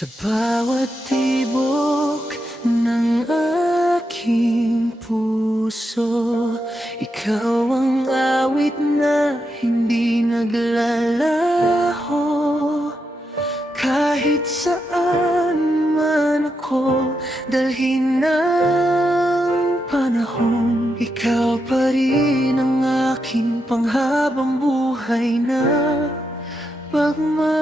Sa bawat tibok ng aking puso, ikaw ang awit na hindi naglalaho. Kahit saan man ako dalhin ng panahon, ikaw pa rin ang aking panghabang buhay na pagmamahal.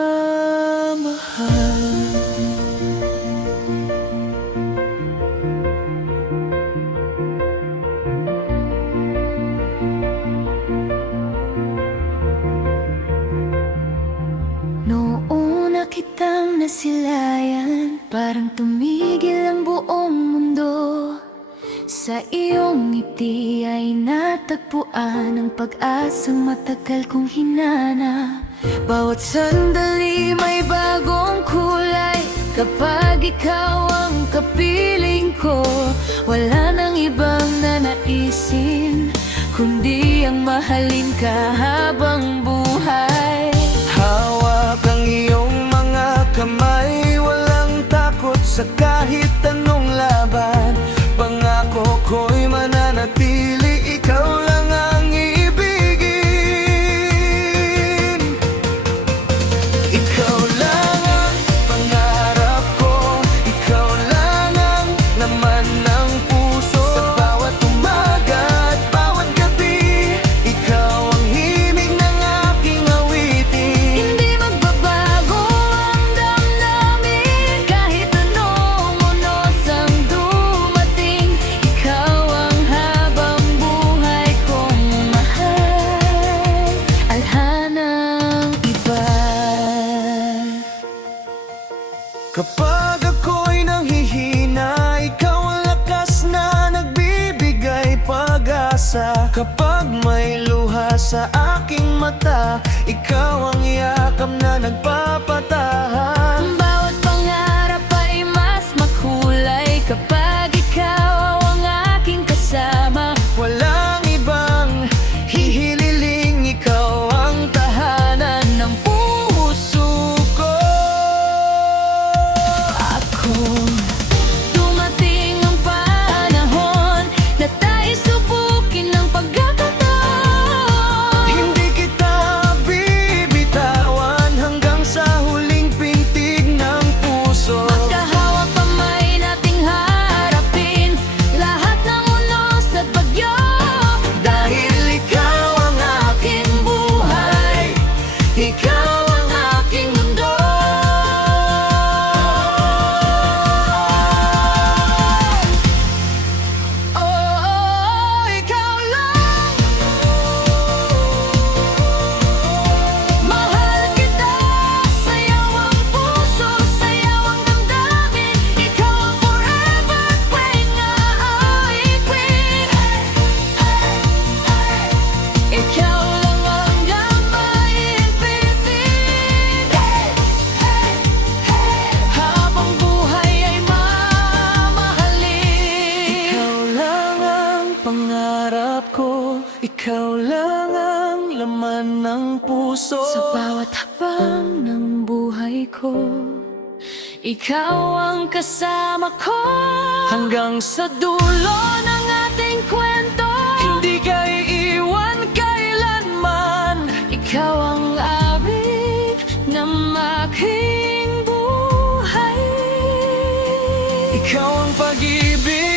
Noong una kitang nasilayan, parang tumigil ang buong mundo. Sa iyong ngiti ay natagpuan ang pag-asang matagal kong hinanap. Bawat sandali may bagong kulay kapag ikaw ang kapiling ko. Wala nang ibang nanaisin kundi ang mahalin ka habang buhay. Hawak ang iyong mga kamay, walang takot sa kahit anong laban. Pangako ko'y mananatili, ikaw lang ang ibigin. Ikaw lang ang pangarap ko, ikaw lang ang laman ng puso. Sa bawat umaga at bawat gabi, ikaw ang himig ng aking awitin. Hindi magbabago ang damdamin kahit anong unos ang dumating. Ikaw ang habang buhay kong mahal, alhanang iba. Kapag ako'y nanghihina, ikaw ang lakas na nagbibigay pag-asa. Kapag may luha sa aking mata, ikaw ang yakap na nagpapatahan. Bawat pangarap ay mas makulay kapag ikaw ang aking kasama. Walang ibang hihililing, ikaw ang tahanan ng puso ko. Dumating ang panahon na tayo subukin ng pagkakataon. Hindi kita bibitawan hanggang sa huling pintig ng puso. Magkahawak kamay nating harapin lahat ng unos at bagyo. Dahil ikaw ang aking buhay, ikaw ang aking mundo. Oh, ikaw lang. Mahal kita, sayaw ang puso, sayaw ang damdamin. Ikaw ang forever queen na aawit. Ikaw lang hanggang maipitin. Habang buhay ay mamahalin. Ikaw lang ang pangarap ko, ikaw lang ang laman ng puso. Sa bawat hakbang ng buhay ko, ikaw ang kasama ko. Hanggang sa dulo ng ating kwento, hindi ka iiwan kailanman. ikaw ang awit ng aking buhay. Ikaw ang pag-ibig